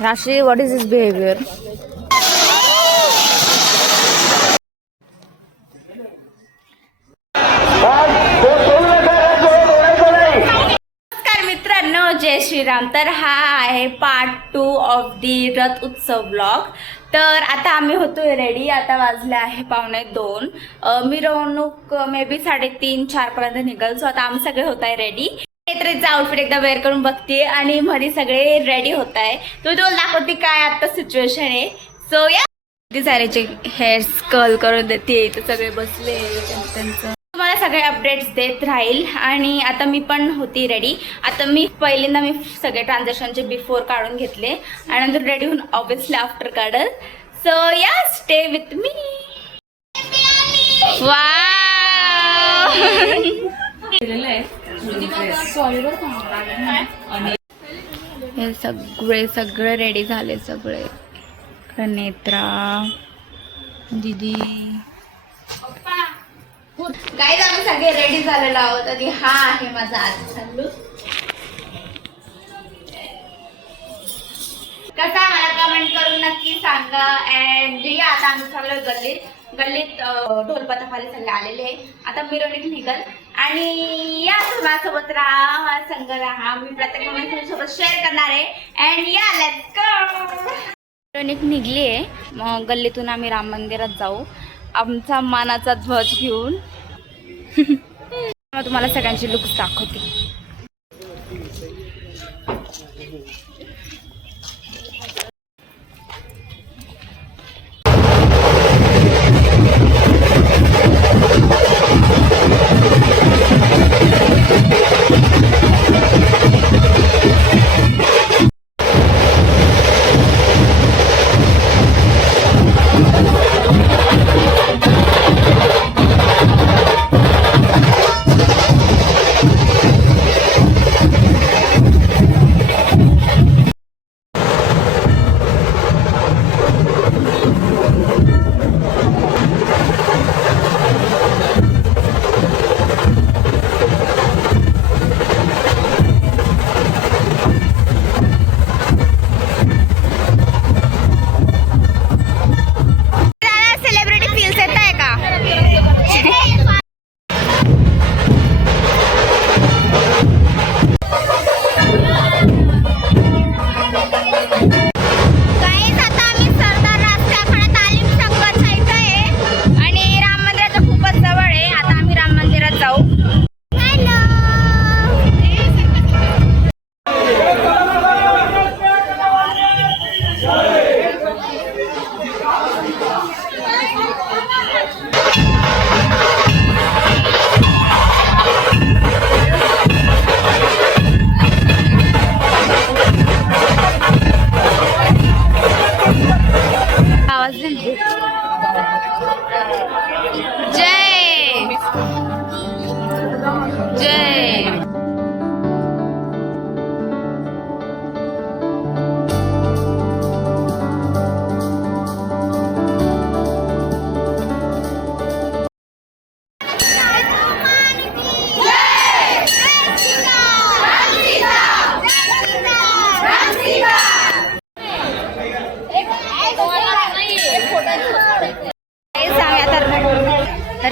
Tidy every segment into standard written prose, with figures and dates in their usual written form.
Rashi, what is his behavior? नमस्कार मित्रांनो, जय श्रीराम. तर हा आहे पार्ट 2 ऑफ दी रथ उत्सव ब्लॉग. तर आता आम्ही होतोय रेडी. आता वाजले आहे 1:45. मिरवणूक मे बी 3:30-4 पर्यंत निघल. सो आता आम्ही सगळे होत आहे रेडी. नेत्रीचा आउटफिट एकदा वेअर करून बघते आणि मध्ये सगळे रेडी होत आहे. तुला दाखवते काय आता सिच्युएशन आहे. सो या किती सारेचे हेअर्स कर्ल करून देते. तर सगळे बसले त्यांचं तुम्हाला सगळे अपडेट्स देत राहील. आणि आता मी पण होती रेडी. आता पहिल्यांदा मी सगळे ट्रान्झॅक्शनचे बिफोर काढून घेतले आणि नंतर रेडी होऊन ऑब्विसली आफ्टर काढल. सो या स्टे विथ मी. हे सगळे रेडी झाले. सगळे नेत्रा दीदी गाईज आम्ही सगळे रेडी झालेलो आहोत. आणि हा आहे माझा आजचा लुक. कसा मला कमेंट करून नक्की सांगा. अँड या आता आम्ही सगळे गल्लीत ढोलपथकाले सगळे आलेले. आता मिरवणूक निघल आणि या माझ्यासोबत राहा, संग राहा. मी प्रत्येक मोमेंट तुमच्यासोबत शेअर करणार आहे. अँड या लेट्स गो. मिरवणूक निघली आहे. मग गल्लीतून आम्ही राम मंदिरात जाऊ आमचा मानाचा ध्वज घेऊन. तुम्हाला सगळ्यांची लुक्स दाखवते.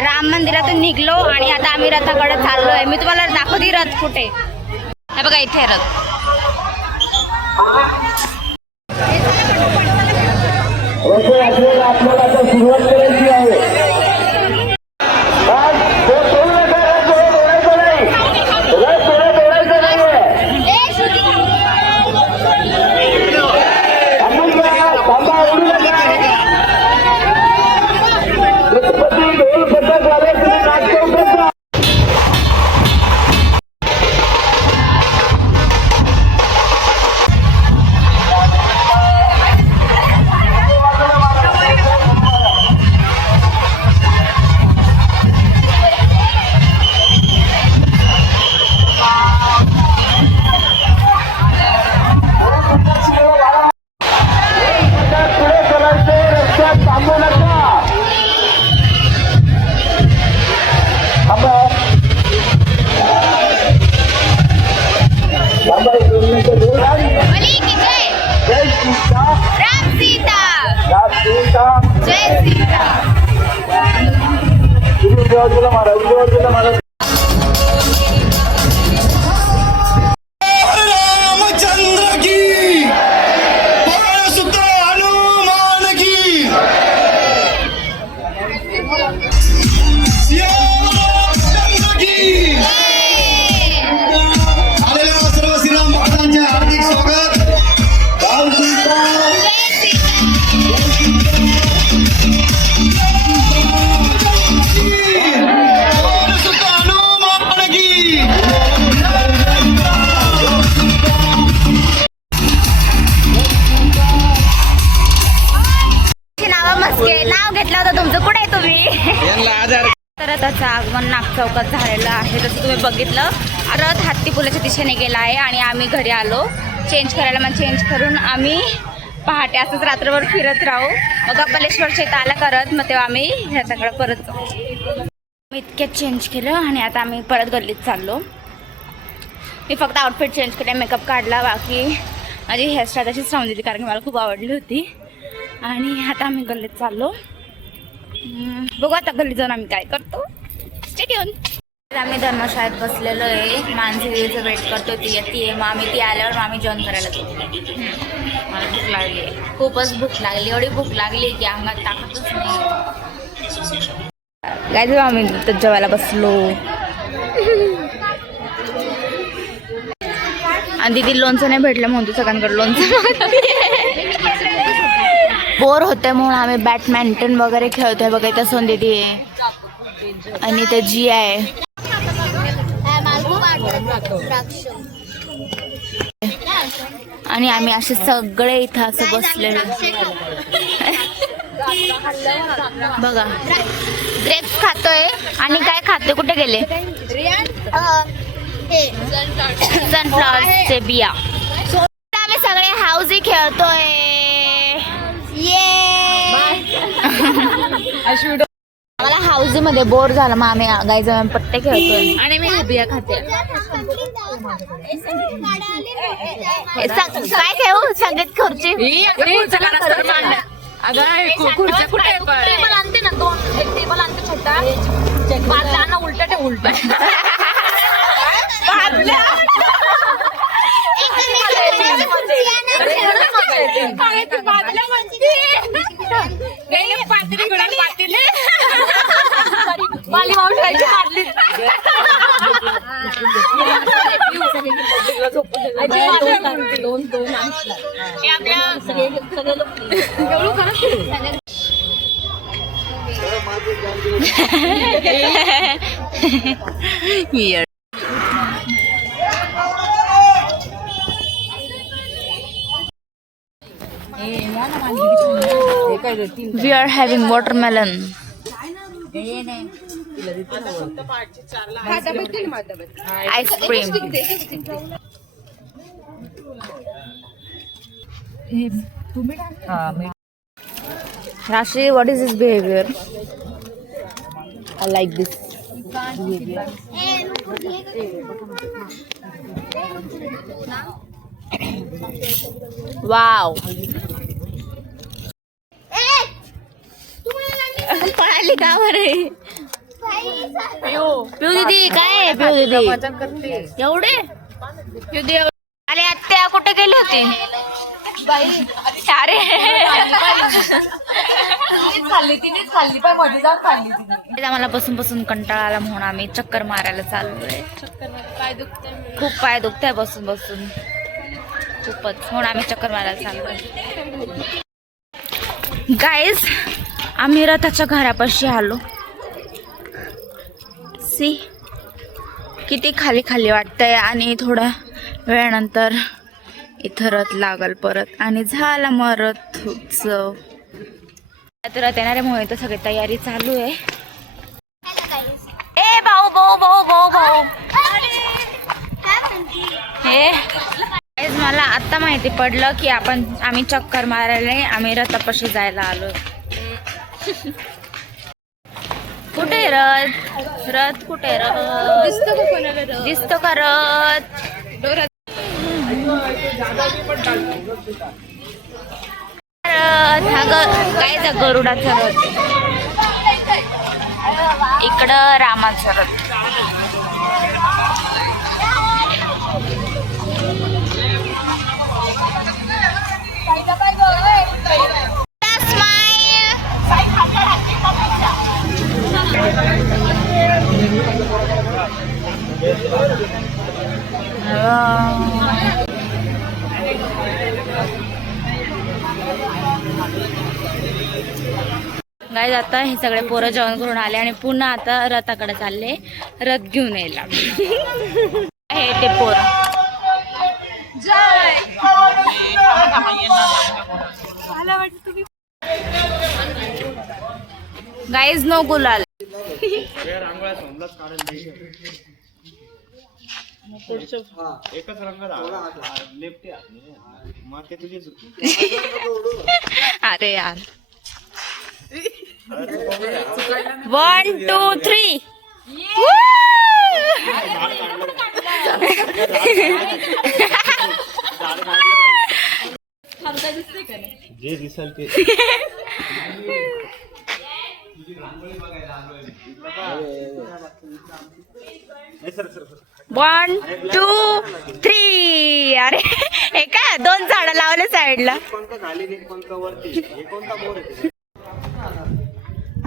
राम मंदिरातून निघलो आणि आता आम्ही रथाकडे चाललोय. मी तुम्हाला दाखवते रथ कुठे. हे बघा इथे रथ. आपल्याला सुरुवात करायची आहे. रथाचं आगमन नागचौकात झालेलं आहे. जसं तुम्ही बघितलं, रथ हत्तीपुलाच्या दिशेने गेला आहे आणि आम्ही घरी आलो चेंज करायला. मग चेंज करून आम्ही पहाटे असंच रात्रभर फिरत राहू. मग कपालेश्वरच्या इथं आला करत, मग तेव्हा आम्ही ह्याच्याकडे परत जाऊ. इतक्यात चेंज केलं आणि आता आम्ही परत गल्लीत चाललो. मी फक्त आउटफिट चेंज केले, मेकअप काढला, बाकी माझी हेअरस्टाईल तशीच राहून दिली कारण की मला खूप आवडली होती. आणि आता आम्ही गल्लीत चाललो. बघू आता गल्लीत जाऊन आम्ही काय करतो. Stay tune. आम्ही धर्मशाळेत बसलेलो आहे. मानसीचं वेट करतो, ती येते. मग आम्ही ती आल्यावर मग आम्ही जेवण करायला जाऊ. मला भूक लागली आहे, खूपच भूक लागली. एवढी भूक लागली की अंगात ताकदच नाही. काय जाऊ आम्ही तर जेवायला बसलो. आणि दिदी लोणचं नाही भेटलं म्हणून तू सगळ्यांकडे लोणचं बोर होते म्हणून आम्ही बॅडमिंटन वगैरे खेळतोय. बघा इथं सोन दिदी आहे आणि इथं जी आहे. आणि आम्ही असे सगळे इथं असं बसलेलो. बघा ग्रेप्स खातोय आणि काय खातोय. कुठे गेले सनफ्लॉवरचे बिया. आम्ही सगळे हाऊसी खेळतोय. आम्हाला हाऊसी मध्ये बोर झालं मग आम्ही गाई जाऊन पट्टे खेळतोय आणि मी बिया खाते. काय खेळू संगीत खुर्ची. खुर्च्या कुठे टेबल आणते ना, एक टेबल आणते छोटा उलट उलट. We are having watermelon. Ice cream. Rashi, what is this behavior? I like this behavior. Wow. पळाली का बरे. पिऊ दीदी काय आहे. पिऊ दीदी एवढे पिऊ दीदी. अरे आत्या कुठे गेली होती. अरे मला बसून बसून कंटाळा आला म्हणून आम्ही चक्कर मारायला चाललोय. खूप पाय दुखताय बसून बसून खूपच, म्हणून आम्ही चक्कर मारायला चाललोय. गाईज आम्ही रथाच्या घरापाशी आलो. सी किती खाली खाली वाटतंय. आणि थोड्या वेळानंतर इथं रथ लागल परत आणि झाला मग रथ उत्सव. आता रथ येणारे म्हणून इथं सगळी तयारी चालू आहे. ए भाऊ भाऊ भाऊ भाऊ भाऊ हे मला आता माहिती पडलं की आम्ही चक्कर मारायला आम्ही रथापाशी जायला आलो. कुठे रथ. रथ कुठे. रथ दिसतो का रथ. काय गरुडाचा रथ. इकडं रामाचा रथ. गाईज आता हे सगळे पोरं जेवण करून आले आणि पुन्हा आता रथाकडे चालले रथ घेऊन यायला. हे ते पोर. गाईज नो गुलाल. एकच रंग लेफ्ट मग ते तुझी चुकी. अरे यार 1 2 3 जे दिसल ते 1 2 3 अरे हे काय 2 झाडं लावले साईडला.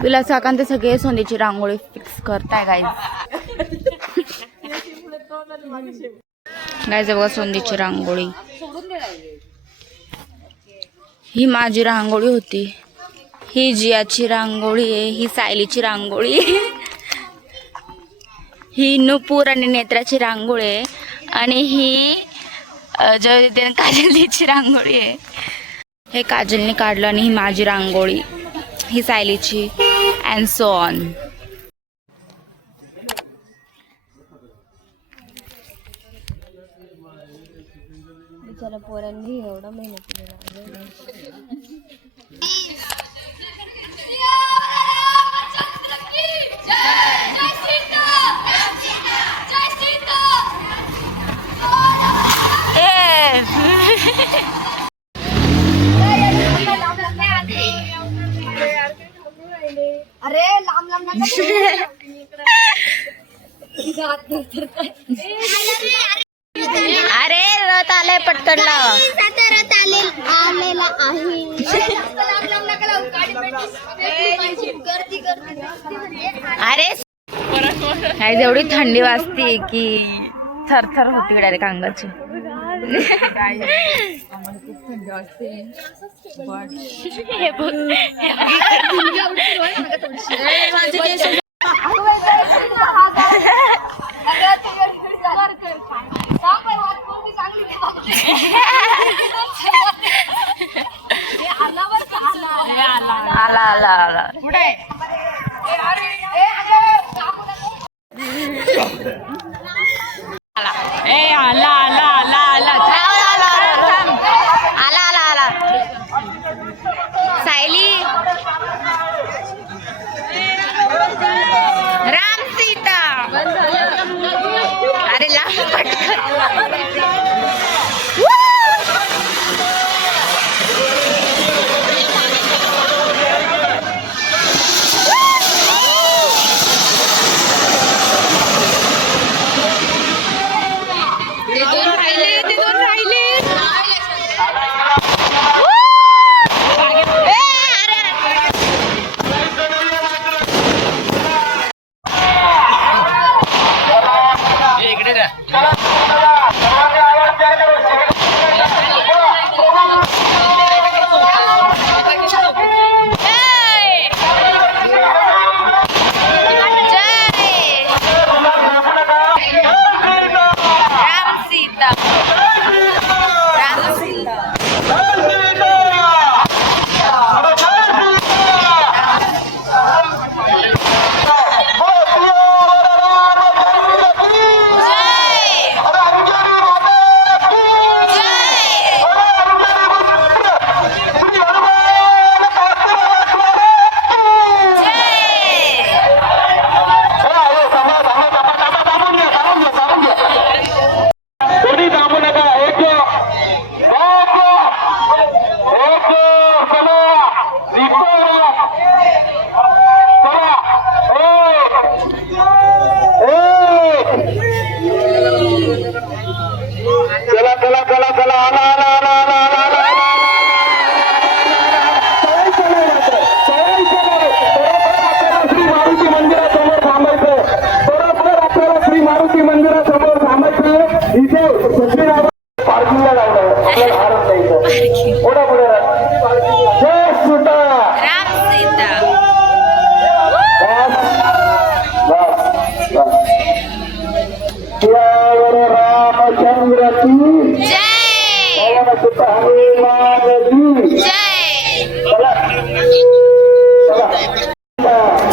तुला साकांत सगळे सोन्याची रांगोळी फिक्स करताय गाईज. गाईज बघा सोंदीची रांगोळी. ही माझी रांगोळी होती. ही जियाची रांगोळी आहे. ही सायलीची रांगोळी आहे. ही नुपूर आणि नेत्राची रांगोळी आहे. आणि ही जय काजलची रांगोळी आहे. हे काजलने काढलं आणि ही माझी रांगोळी. ही सायलीची अँड सो ऑन. बिचारा पोरांनी एवढा मेहनत केला. अरे लांब लांब अरे रथ आलाय पटकन लावा. रथ आलेला अरे काय एवढी थंडी वाजते की थरथर होती डायरेक्ट अंगाची. हे बघ. आला आला आला. आला आला आला आला आला आला आला. सायली राम सीता. अरे ला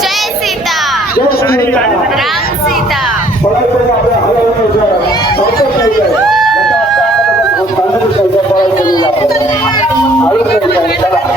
जय सीता. आयुष्य